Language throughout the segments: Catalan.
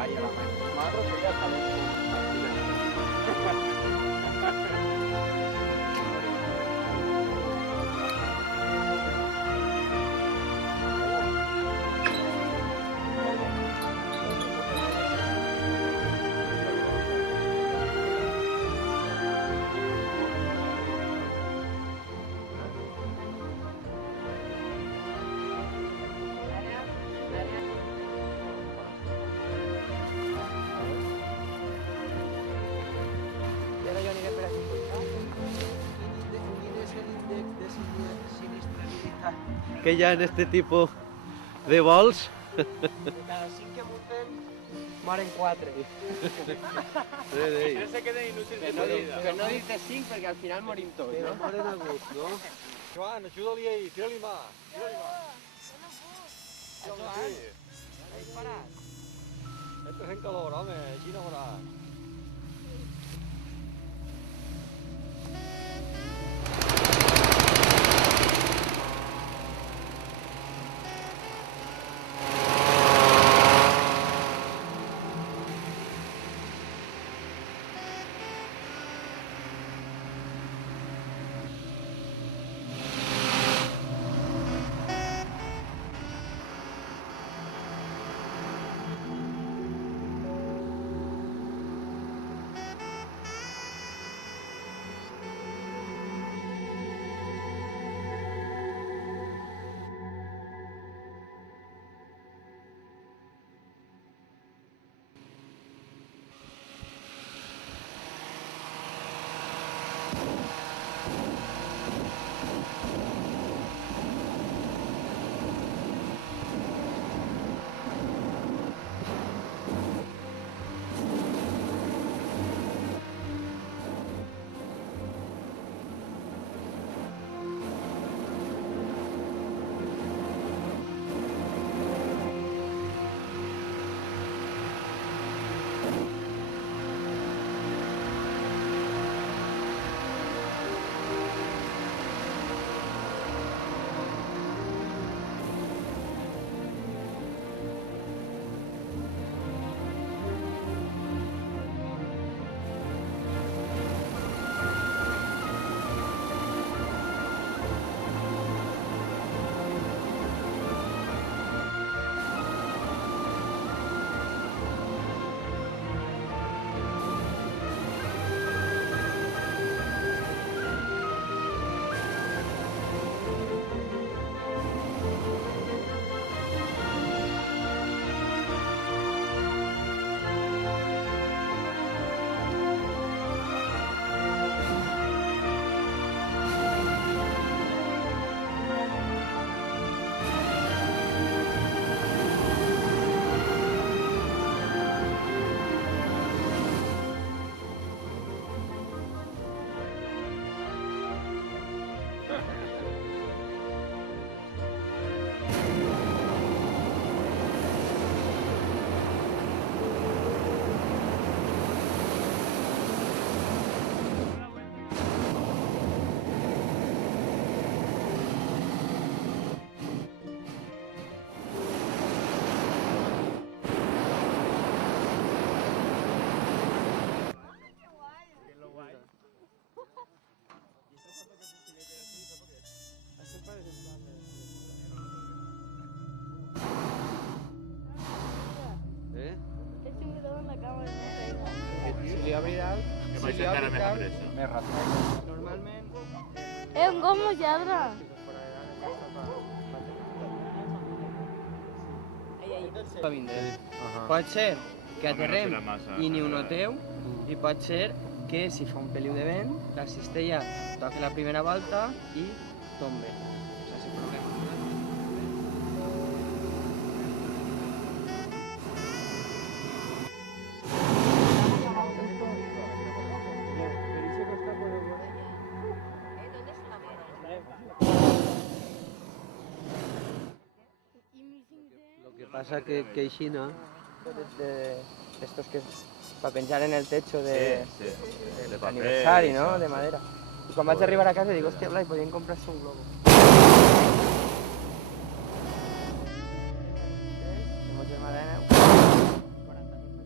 ahí a la mano. Nosaltres ja sabem que hi ha en este tipus de vols? de cada 5 que muntem, moren 4. No se queden inútils de vida. Però no dices 5 perquè al final morim tots, no? Moren a gust, no? Joan, ajuda-li ahí, tira-li mà. Joan, has parat? Entres en calor, home, així no veuràs. Si li obri dalt, Que vaig encara més a pressa. més ràpid. Normalment... Un gom lladra. Va vindre. Pot ser que aterrem i ni ho noteu, i pot ser que si fa un peliu de vent, la cistella toca la primera volta i tombe. O sigui, si provem. Lo que pasa que així no. Estos que para pensar en el techo de papel, aniversario, ¿no? eso, De madera. Y cuando vas a arribar a casa digo, hostia, Blay, podían comprarse un globo. Hemos de madera. 40.000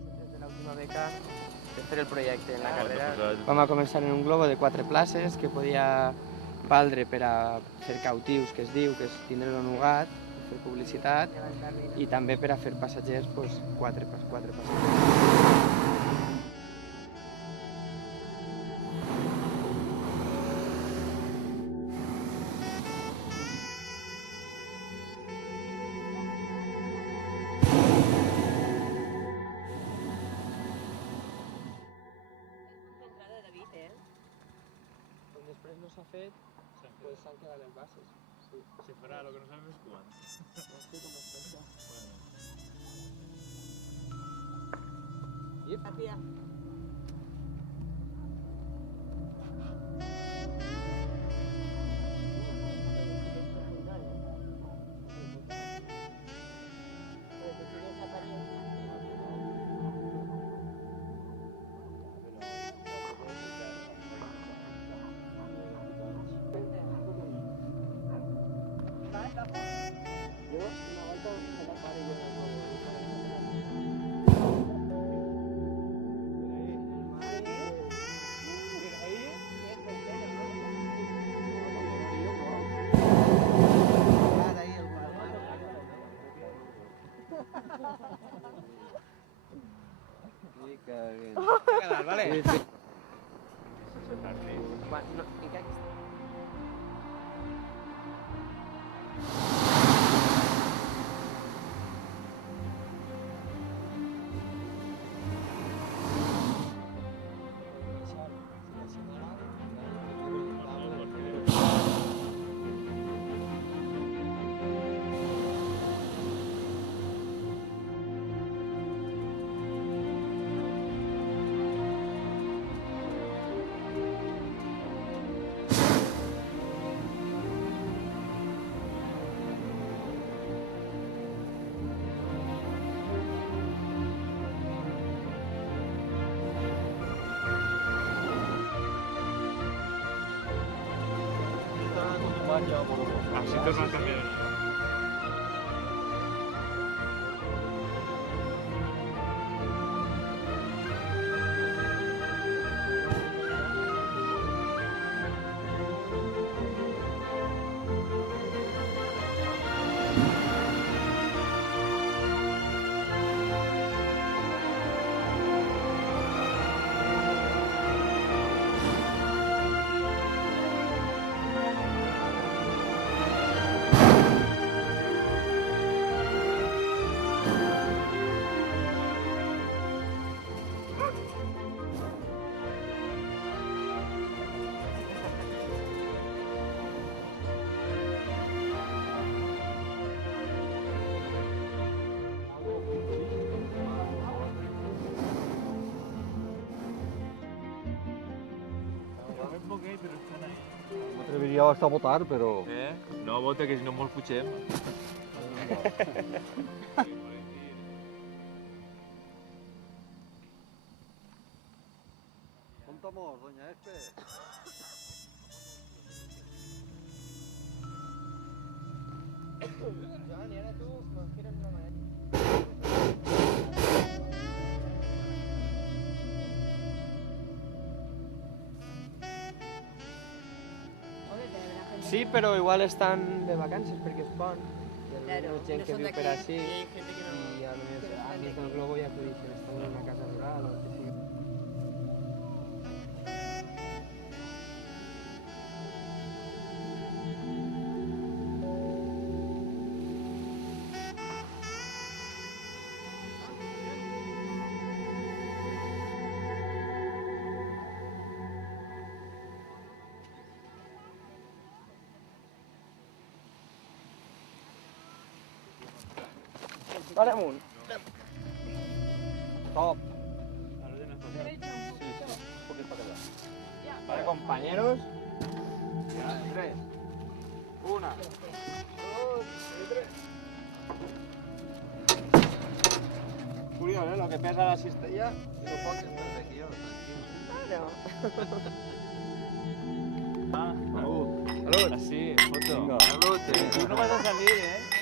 fer el projecte en la carrera. Vam a començar en un globo de 4 places que podia valdre per a fer cautius, que es diu, que és tindre-lo nugat, fer publicitat, i també per a fer passatgers, 4 passatgers. Després no s'ha fet, pues s'han quedat les bases. Sí. Se farà, lo que no sabem és quan. No sé com està això. Bueno. Yep. Ràpida. Jo una volta me la pare jo del globo. Vale. Així torna a canviar de lloc. M'atreviria a votar, però... No vota, que si no molt pugem. On estamos, doña Espe? Joan, i ara tu m'inspires una manera. Sí, però igual estan de vacances perquè és pont. I Claro, gent no que són viu d'aquí, per així i hay gente que no... i a més que no són amics d'aquí. del globo ja podeixen estar en una casa rural o el que sigui. Vale, amunt. Stop. Vale, compañeros. Ya, 3. 1, 2 y 3. Curioso, lo que pesa la cistella y lo poc que estàs aquí, Claro. Ah, Salut. Salut. Así, foto. Vinga. Salut. Tú no vas a salir, ¿eh?